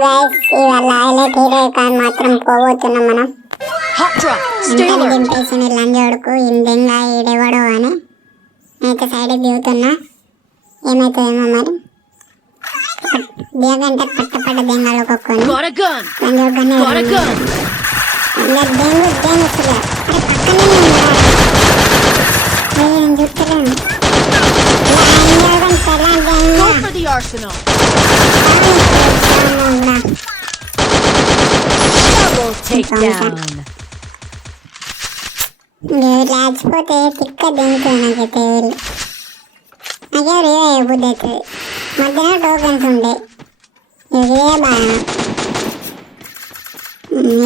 Guys ఇవాళ highlight hero car మాత్రం పోబోతున్నాం మనం. దింపేసిన లంజోడుకు ఇందెంగా ఈడెవడో అని అయితే సైడ్ దిగుతున్నా. ఏమవుతుందేమో మరి దిగంటే పట్టపడ్డ దెంగలు ఒక్కొక్కని లంజోడు కన్నా దెంగు అరే పక్కనే చూస్తున్నాను లేచిపోతే తిక్క దింగుతుంది నాకైతే వీళ్ళు నాకెవరు ఏ బుద్ధి అవుతుంది. మధ్యలో టోకెన్స్ ఉండే ఇదే బాగా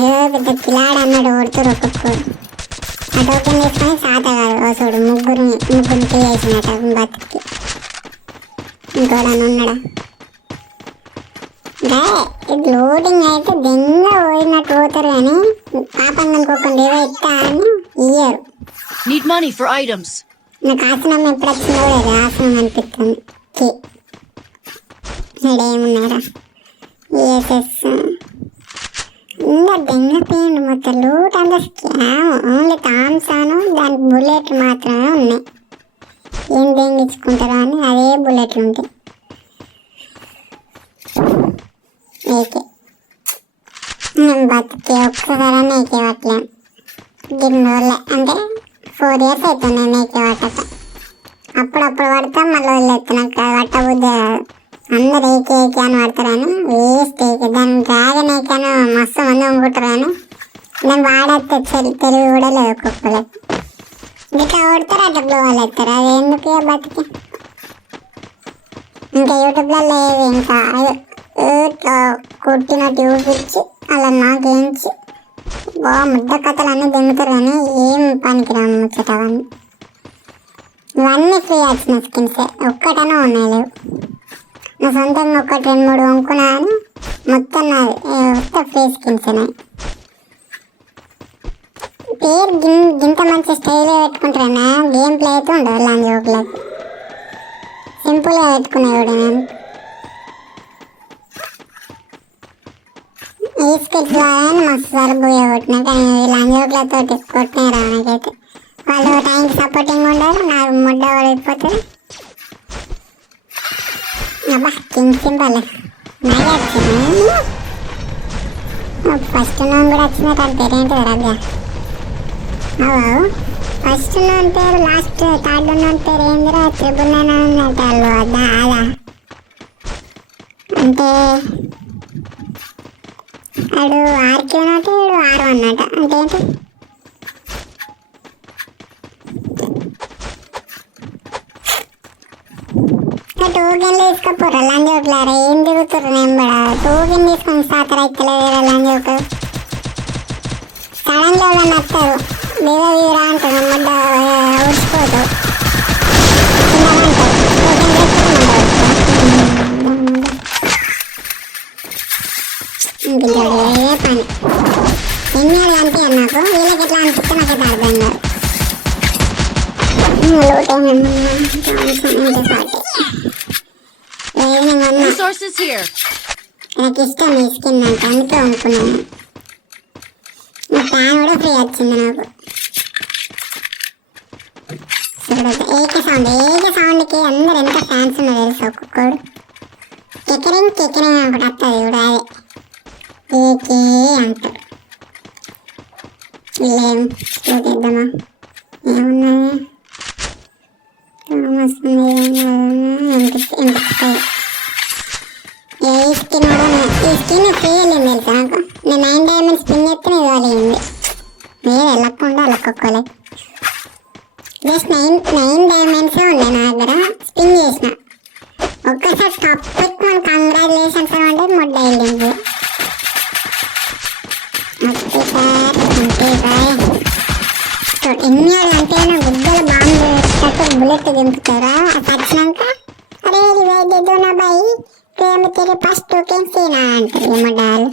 ఏదో పెద్ద కిలాడు అన్నాడు కొడుతురు ఒక్కొక్కడు. ఆ టోకెన్ తీసుకొని సాత కాదు వసుడు ముగ్గురిని తీసేసినట బతికి ఇంకోడని ఉన్నాడా. ఇది లోడింగ్ అయితే దెంగ పోయినట్టు పోతారు కానీ పాపం అనుకోకుండా ఏదో ఇస్తా అని ఇయ్యరు. నాకు ఆసనం ఎప్పుడు వచ్చిందో లేదు ఆసనం అనిపిస్తుంది. ఏమున్నారా ఈఎస్ఎస్ ఇంకా దెంగ పేయండి మొత్తం లూట్ అంతా స్కామ్. ఓన్లీ థామ్సాను దాని బుల్లెట్లు మాత్రమే ఉన్నాయి. ఏం దెంగించుకుంటారో అని అదే బుల్లెట్లు ఉంటాయి. ఏకే నేను బతికి ఒక్కసారి ఏకే పట్టలేను. గిన్నెలే అంటే 4 years అవుతుంది నేను ఏకే పట్టక. అప్పుడప్పుడు పడతాం మళ్ళీ వదిలేస్తున్నాక పట్టబుద్ధి కాదు. అందరు ఏకే ఏకే అని పడతారని వేస్ట్ ఏకే. దాన్ని డ్రాగన్ ఏకే అని మస్తు మంది అనుకుంటారు కానీ దాన్ని వాడేస్తే తెలివి కూడా లేదు ఒక్కొక్కరికి. ఇట్లా కొడతారు అట్లా గ్లోవాలు ఎత్తారు. అది ఎందుకు బతికి ఇంకా యూట్యూబ్లో లేదు. ఇంకా ఇట్లా కొట్టినట్టు చూపించి అలా నాకేంచి ముద్ద కథలు అన్నీ దింగుతారు కానీ ఏం పనికిరాము ముచ్చట అవన్నీ. ఇవన్నీ ఫ్రీ వచ్చిన స్కిన్సే ఒక్కటనే ఉన్నాయి లేవు. నా సొంతంగా 1-2-3 వంకున్నా కానీ మొత్తం నాది మొత్తం ఫ్రీ స్కిన్స్ ఉన్నాయి. పేరు గింత మంచి స్టైల్గా పెట్టుకుంటారన్నా గేమ్ ప్లే అయితే ఉండదు. లాంజ్ జోకులకు సింపుల్గా పెట్టుకున్నాయి కూడా నేను ఈ స్కిల్స్ కానీ మస్తు సరిపోయే కొట్టినా కానీ లాంజ్ జోకులతో కొట్టినారా నాకైతే. వాళ్ళు టైంకి సపోర్టింగ్ ఉండరు నాకు ముడ్డ పడిపోతుంది. అబ్బా కింగ్ సింబల్ నాకే వచ్చింది. ఫస్ట్ నోన్ కూడా వచ్చింది కానీ పేరేంటి రవ్య. అవు ఫస్ట్ నోన్ పేరు లాస్ట్ థర్డ్ నోన్ పేరు ఏందిరా 999 అన్నట్టు వాళ్ళు అదా అదా అంటే ఆడు ఆర్కి అన్నట్టు వీడు 6 అన్నట. అంటే ఏంటి టోకెన్లు తీసుకపోరా లంచ్ జోకులారా ఏం తిరుగుతారు. నేను కూడా టోకెన్ తీసుకొని సాతర ఇస్తలేదు లంచ్ జోకు. సడన్గా ఎవరన్నా వస్తారు లేదా వీరా అంటారు ముద్ద ఊడ్చిపోతావు ఏ పని ఎన్ని ఏళ్ళు అనిపించాను నాకు. వీళ్ళకి ఎట్లా అనిపిస్తే నాకైతే అర్థం కాదు. నాకు ఇష్టం ఈ స్కిన్ అంటే అందుకే అనుకున్నాను. నా ప్యాన్ కూడా ఫ్రీ వచ్చింది నాకు. ఏకే సౌండ్కి అందరు ఎంత ఫ్యాన్స్ ఉన్నా తెలుసు. ఒక్కొక్కడు కెకరింగ్ ఒకటి వస్తుంది కూడా అదే ఏకే అంటారు. ఏం చూద్దామా ఏమున్నాయి ఈ స్కిన్ ఫ్రీ వెళ్ళింది తెలుసా నాకు. నేను 9 diamonds స్పిన్ చేస్తే ఇవ్వాలింది. మీరు వెళ్ళకుండా వెళ్ళకొక్కలే జస్ట్ 9 diamonds ఉండే నా దగ్గర. స్పిన్ చేసిన ఒక్కసారి టాపిక్ మన కంగ్రాచులేషన్స్ అంటే ముడ్డ వెళ్ళింది. ఎన్ని వాళ్ళు అంటే నా గుడ్డలు బాంబు వేసేటట్టు బుల్లెట్ దింపుతారా. అది వచ్చినాక అరే ఇవేదో నా బాయి ప్రేమ తెరి ఫస్ట్ టోకెన్ సీనా అంటారు ఈ ముడ్డాలు.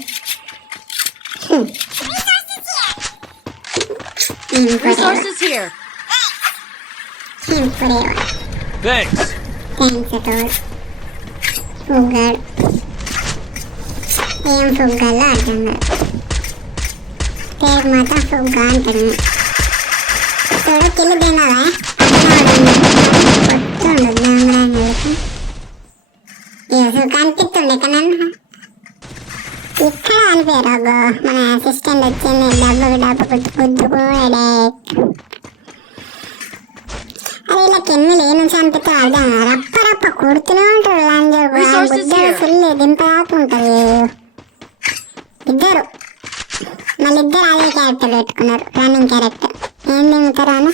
ఏం ఫుగ్గాలో అర్థం కాదు. పేరు మాత్రం ఫుగ్గా అంటాడు. చూడు కిల్లు తినాలా పొత్తుండు దొంగరానికి కనిపిస్తుండే కానీ ఇక్కడ అనిపోయారు. అగో మన అసిస్టెంట్ వచ్చింది డబ్బు గుద్దుకోడే. అదే ఇలా కెన్నులు ఏ నుంచి అనిపిస్తే అర్థం రప్ప కొడుతూనే ఉంటారు. గుద్దరు ఫుల్ దింపదాకుంటుంది. ఇద్దరు మళ్ళీ ఇద్దరు అదే క్యారెక్టర్ పెట్టుకున్నారు, రన్నింగ్ క్యారెక్టర్. ఏం దిగుతారు అని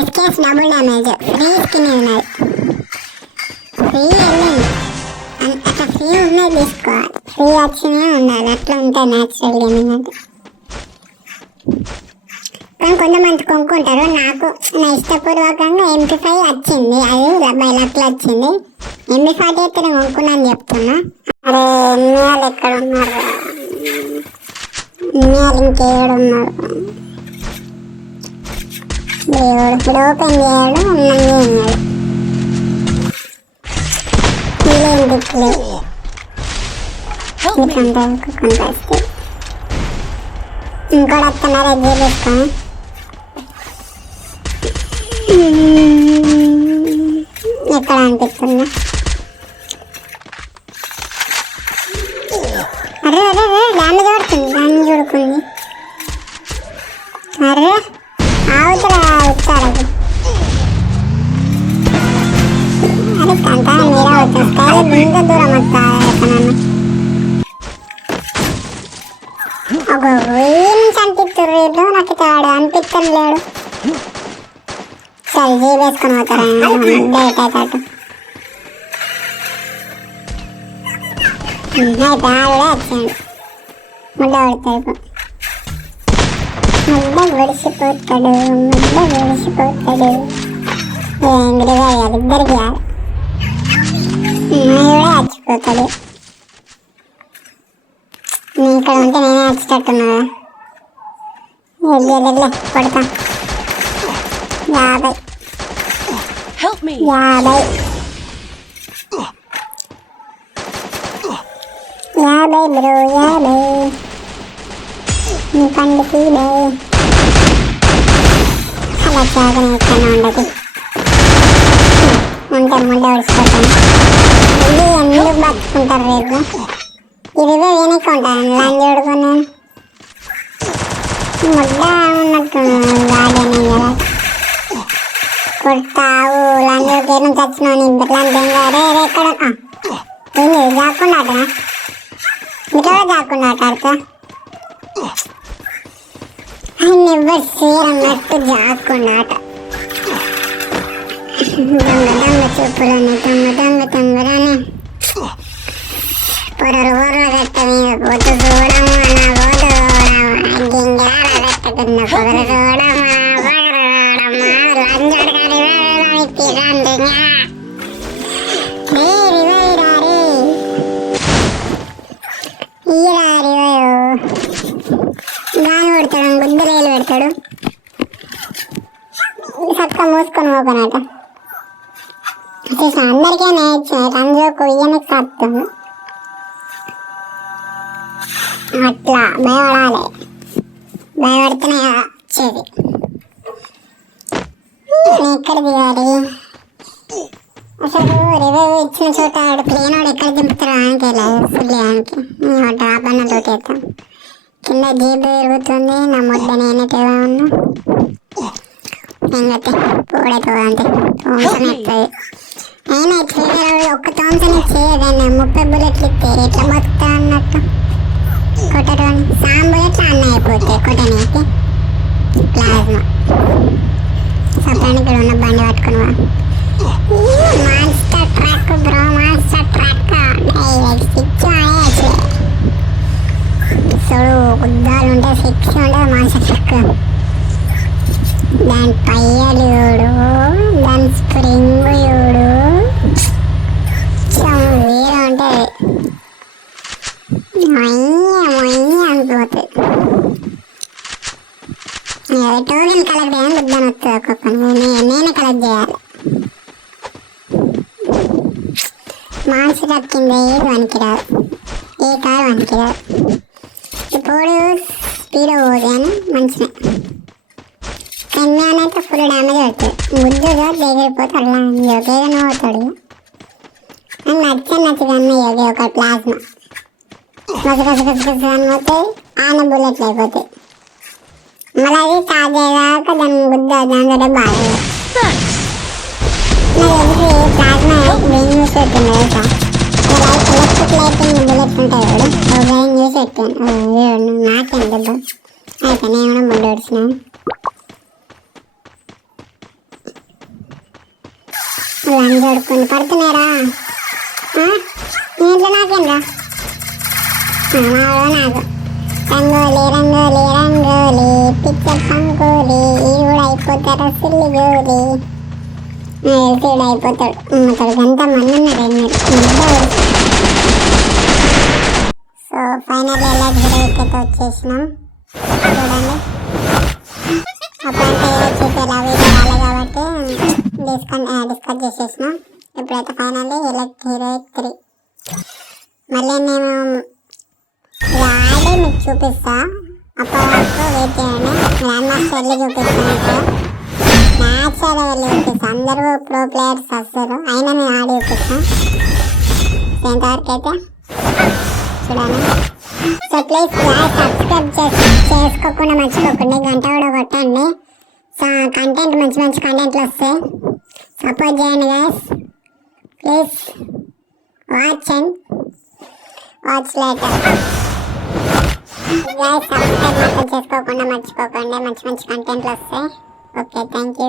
SK's double damage free skin ఉన్నది. ఫ్రీ వెళ్ళింది అట్లా ఫ్రీ ఉన్నది తీసుకోవాలి. ఫ్రీ వచ్చినే ఉండాలి, అట్లా ఉంటుంది న్యాచురల్ గేమింగ్ అంటే. కానీ కొంతమంది కొనుక్కుంటారు. నాకు నా ఇష్టపూర్వకంగా MP5 వచ్చింది, అది 70 లక్షలు వచ్చింది. MP40 అయితే నేను కొనుక్కున్నాను చెప్తున్నా. అరే ఎన్నియాలు ఎక్కడ ఉన్నారు, ఎన్నియాలు ఇంకేడున్నారు దేవుడు. ఇప్పుడు ఓపెన్ చేయడు అన్నం చేయడు. ఇదేం దిక్కులేదు కొంత ఇంకోటి వస్తున్నారు ఎగ్జీ తీసుకొని. ఎక్కడ అనిపిస్తుందా? అరే అరే అరే డ్యామేజ్ పడుతుంది, డ్యామేజ్ పడుకుంది. అరే ఆవుతురా ఇస్తారు. అరే కంట మీరా వచ్చేస్తాయి ఇంత దూరం వస్తాను. ఒక ఏం అనిపిస్తుర్రు, నాకు తాడు అనిపిస్తాను లేడు. సరే జీ వేసుకొని పోతారా డేట్ అవుతాడు. అయితే ఆడే వచ్చాడు ముద్ద పడతాడు. ముద్ద గడిచిపోతాడు, ముద్ద గడిచిపోతాడు. ఎంగిరిగా కాదు, ఇద్దరికి కాదు, కూడా చచ్చిపోతాడు. నీ ఇక్కడ ఉంటే నేనే వచ్చేటట్టున్నా. వెళ్ళే కొడతా. 50 బ్రో 50 నీ పండుకి బై. అలా చాగనే ఎక్కడన్నా ఉండదు ఉంటే ముందు ఓడిచిపోతాను. ఇది ఎందుకు బతుకుంటారు రేపు? ఇదివే వెనక్కి ఉంటాను లంచ్ చూడుకున్నాను. ముద్ద ఉన్నట్టు గార్డెన్ కదా కొడతావు. లంచ్ చూడకేను చచ్చినావు. నీ బిడ్డలంటే రే ఎక్కడ ఏంది జాకుండా ఆట? ఇట్లా జాకుండా ఆట ఆడతా. ఆయన ఎవరు సేరన్నట్టు జాకుండా ఆట. దొంగ చూపులని దొంగరాని పొరలు పొరలు కట్ట మీద పొద్దు చూడము నా పోతు గింగాల కట్టుకున్న పొగలు చూడమా పొగలు చూడమా లంజడగాని పిరందిగా రే రివైరారే ఈరా రివైరు గాని పెడతాడు, గుద్దలేలు పెడతాడు. చక్క మూసుకొని పోకనట. అందరికీ నేర్చిన రంజోకు ఇయ్యనికి సత్తుంది. అట్లా భయపడాలి, భయపడితేనే వచ్చేది. ఎక్కడ దిగాలి అసలు? రివైవ్ ఇచ్చిన చోట ప్లేన్ వాడు ఎక్కడ దింపుతారు ఆయనకి వెళ్ళదు. ఫుల్ ఆయనకి డ్రాప్ అన్న తోటేస్తాం. కింద జీబు తిరుగుతుంది. నా ముద్ద నేనే తేవా ఉన్నా ఎంగతే పూడైతే అంతే తోంసన్ ఎత్తుంది. అయినా చేయగలడు. ఒక్క తోంసన్ చేయదాన్ని 30 బుల్లెట్లు ఇస్తే ఎట్లా బతుకుతా అన్నట్టు. కొట్టడం సాంబు ఎట్లా అన్న అయిపోతాయి కొట్టనైతే. ప్లాజ్మా సపరానికి ఇక్కడ ఉన్న బండి పట్టుకుని monster truck bro, monster truck చూడు. గుద్దాలు ఉంటే 6 ఉంటే మాన్స్టర్ ట్రక్. దాని పయ్యలు చూడు, దాని స్ప్రింగ్ చూడు, వేరే ఉంటుంది. అనిపోతుంది. టోకెన్ కలెక్ట్ చేయని గుద్దాను వస్తుంది ఒక్కొక్కరిని. నేనే కలెక్ట్ చేయాలి. మాన్సర్ కింద ఏది పనికిరాదు, ఏ కారు పనికిరాదు. ఇప్పుడు స్పీడ్ పోదు కానీ మంచిగా. కన్యాన్ అయితే ఫుల్ డ్యామేజ్ అవుతుంది, గుద్దుగా ఎగిరిపోతే అలా యోగేగానే పోతాడు. నాకు నచ్చదు కానీ యోగి ఒక ప్లాస్మా గసగసగసగస అని పోతాయి, ఆయన బుల్లెట్లు అయిపోతాయి. మళ్ళీ అది చార్జ్ అయ్యాక దాన్ని గుద్ద దాని బాగా నాకు తెలిసి ప్లాస్మా బ్రెయిన్ న్యూస్ పెట్టింది తెలుసా. ఎలక్ట్రిక్ లైటింగ్ బుల్లెట్స్ ఉంటాయి కూడా బ్రెయిన్ న్యూస్ పెట్టాను. నాకేం దెబ్బ అయితే నేను కూడా ముందు వచ్చినాను. లంచ్ పడుకుని పడుతున్నారా ఇంట్లో నాకేం రా నాకు రంగోలి రంగోలి రంగోలి పిక్చర్ పంకోలి ఇది కూడా అయిపోతారు సిల్లి గోలి ఎల్సీడు అయిపోతాడు. అతడికి ఎంతమంది ఉన్నారు సో ఫైనల్ ఎలా వికెట్ వచ్చేసినాం చూడండి. అప్పుడంటే వచ్చేసి ఎలా వీడియో రాలే కాబట్టి డిస్కస్ చేసేసినాం. ఇప్పుడైతే ఫైనల్లీ ఎలక్ట్ హీరోయిక్ 3 మళ్ళీ నేను ఆడే మీకు చూపిస్తా. అప్పటి వరకు వెయిట్ చేయండి. గ్రాండ్ మాస్టర్ వెళ్ళి చూపిస్తాను, మ్యాచ్ ఆడే వెళ్ళి చూపిస్తాను. అందరూ ప్రో ప్లేయర్స్ వస్తారు, అయినా నేను ఆడి చూపిస్తాను. ఎంతవరకు అయితే చూడండి. సో ప్లీజ్ సబ్స్క్రైబ్ చేసుకోకుండా మర్చిపోకండి, గంట కూడా కొట్టండి. సో కంటెంట్ మంచి మంచి కంటెంట్లు వస్తాయి, సపోర్ట్ చేయండి guys. Please watch and watch later guys. Subscribe మాత్రం చేసుకోకుండా మర్చిపోకండి, మంచి మంచి కంటెంట్లు వస్తాయి. Okay, thank you.